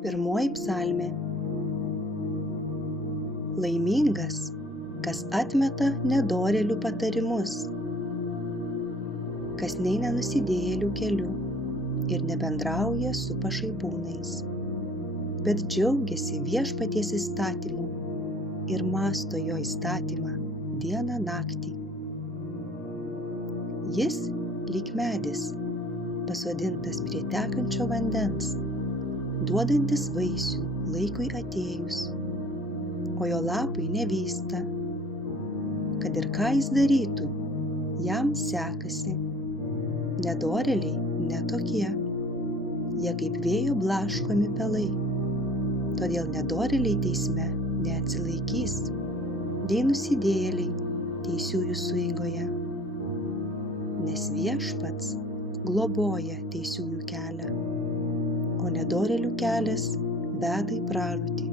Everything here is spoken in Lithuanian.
Pirmoji psalmė. Laimingas, kas atmeta nedorėlių patarimus, kas neina nusidėjėlių keliu ir nebendrauja su pašaipūnais, bet džiaugiasi Viešpaties įstatymu ir mąsto jo įstatymą dieną naktį. Jis lyg medis, pasodintas prie tekančio vandens, duodantis vaisių laikui atėjus, o jo lapai nevysta. Kad ir ką jis darytų, jam sekasi. Nedorėliai netokie, jie kaip vėjo blaškomi pelai. Todėl nedorėliai teisme neatsilaikys, nei nusidėjėliai teisiųjų sueigoje. Nes Viešpats globoja teisiųjų kelią, o nedorėlių kelias veda į pražūtį.